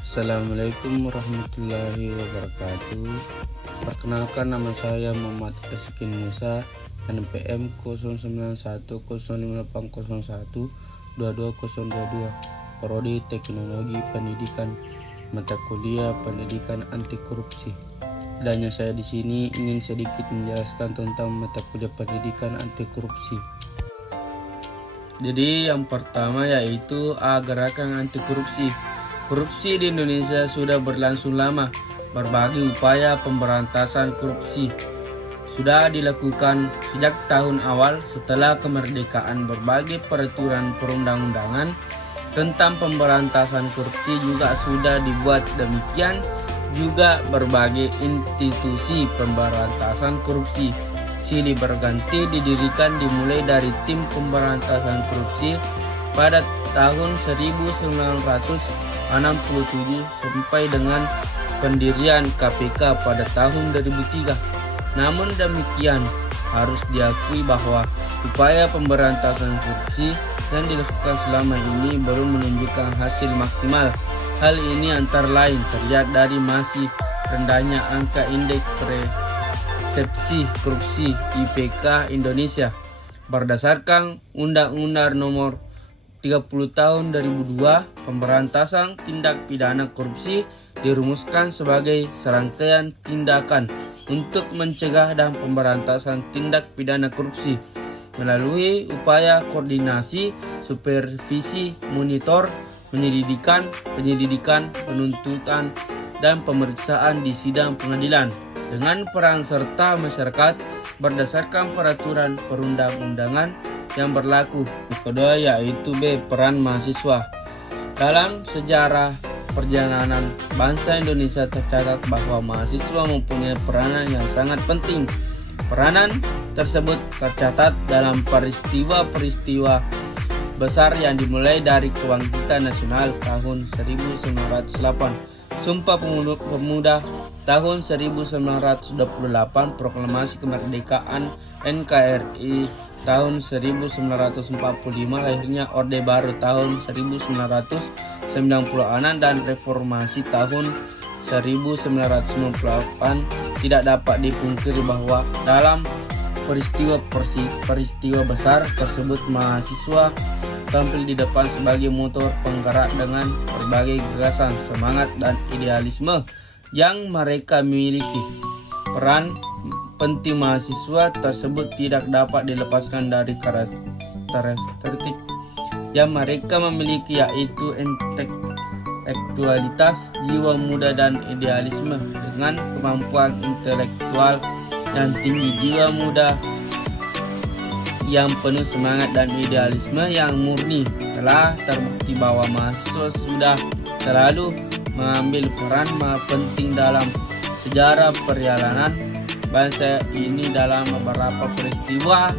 Assalamualaikum warahmatullahi wabarakatuh. Perkenalkan, nama saya Muhammad Eskin Musa, NPM 091058012222, Prodi Teknologi Pendidikan, mata kuliah Pendidikan Anti Korupsi. Adanya saya di sini ingin sedikit menjelaskan tentang mata kuliah Pendidikan Anti Korupsi. Jadi yang pertama yaitu Gerakan Anti Korupsi. Korupsi di Indonesia sudah berlangsung lama. Berbagai upaya pemberantasan korupsi sudah dilakukan sejak tahun awal setelah kemerdekaan. Berbagai peraturan perundang-undangan tentang pemberantasan korupsi juga sudah dibuat. Demikian juga berbagai institusi pemberantasan korupsi silih berganti didirikan, dimulai dari tim pemberantasan korupsi pada tahun 1967 sampai dengan pendirian KPK pada tahun 2003. Namun demikian, harus diakui bahwa upaya pemberantasan korupsi yang dilakukan selama ini belum menunjukkan hasil maksimal. Hal ini antara lain terlihat dari masih rendahnya angka indeks persepsi korupsi IPK Indonesia. Berdasarkan Undang-Undang Nomor 30 Tahun 2002, pemberantasan tindak pidana korupsi dirumuskan sebagai serangkaian tindakan untuk mencegah dan pemberantasan tindak pidana korupsi melalui upaya koordinasi, supervisi, monitor, penyelidikan, penuntutan, dan pemeriksaan di sidang pengadilan dengan peran serta masyarakat berdasarkan peraturan perundang-undangan yang berlaku. Kedua yaitu peran mahasiswa. Dalam sejarah perjalanan bangsa Indonesia tercatat bahwa mahasiswa mempunyai peranan yang sangat penting. Peranan tersebut tercatat dalam peristiwa-peristiwa besar yang dimulai dari Kebangkitan Nasional tahun 1908, Sumpah Pemuda tahun 1928, Proklamasi Kemerdekaan NKRI tahun 1945, lahirnya Orde Baru tahun 1996, dan reformasi tahun 1998. Tidak dapat dipungkiri bahwa dalam peristiwa besar tersebut mahasiswa tampil di depan sebagai motor penggerak dengan berbagai gagasan, semangat, dan idealisme yang mereka miliki. Peran penting mahasiswa tersebut tidak dapat dilepaskan dari karakteristik yang mereka miliki, yaitu intelektualitas, jiwa muda, dan idealisme. Dengan kemampuan intelektual yang tinggi, jiwa muda yang penuh semangat, dan idealisme yang murni, telah terbukti bahwa mahasiswa sudah selalu mengambil peran penting dalam sejarah perjalanan bangsa ini. Dalam beberapa peristiwa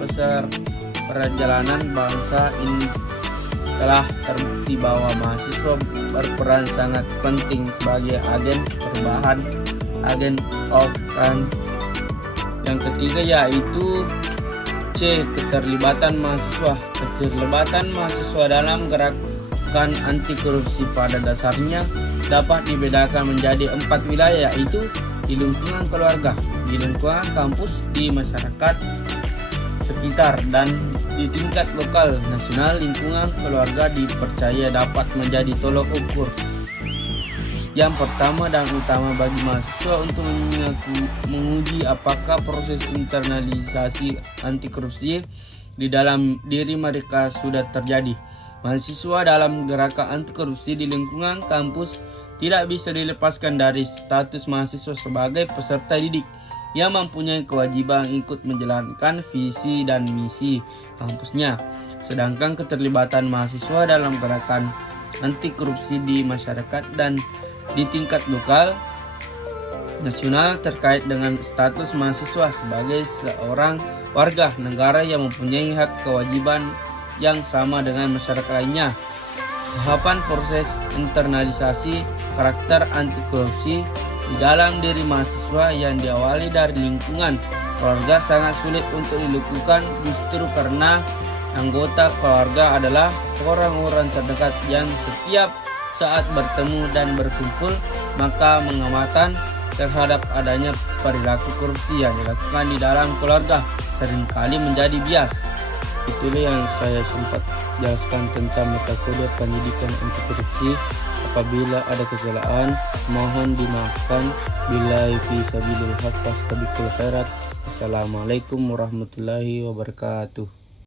besar perjalanan bangsa ini telah terbukti bahwa mahasiswa berperan sangat penting sebagai agen perubahan, agen of change. Yang ketiga yaitu keterlibatan mahasiswa. Keterlibatan mahasiswa dalam gerakan anti korupsi pada dasarnya dapat dibedakan menjadi 4 wilayah, yaitu di lingkungan keluarga, di lingkungan kampus, di masyarakat sekitar, dan di tingkat lokal. Nasional, lingkungan keluarga dipercaya dapat menjadi tolok ukur yang pertama dan utama bagi mahasiswa untuk menguji apakah proses internalisasi anti korupsi di dalam diri mereka sudah terjadi. Mahasiswa dalam gerakan anti korupsi di lingkungan kampus tidak bisa dilepaskan dari status mahasiswa sebagai peserta didik yang mempunyai kewajiban ikut menjalankan visi dan misi kampusnya. Sedangkan keterlibatan mahasiswa dalam gerakan anti korupsi di masyarakat dan di tingkat lokal nasional terkait dengan status mahasiswa sebagai seorang warga negara yang mempunyai hak kewajiban yang sama dengan masyarakat lainnya. Tahapan proses internalisasi karakter anti korupsi di dalam diri mahasiswa yang diawali dari lingkungan keluarga sangat sulit untuk dilakukan, justru karena anggota keluarga adalah orang-orang terdekat yang setiap saat bertemu dan berkumpul, maka pengamatan terhadap adanya perilaku korupsi yang dilakukan di dalam keluarga seringkali menjadi bias. Itulah yang saya sempat jelaskan tentang mata kuliah pendidikan anti korupsi. Apabila ada kesalahan, mohon dimaafkan. Billahi fi sabilil haq fastabiqul khairat. Assalamualaikum warahmatullahi wabarakatuh.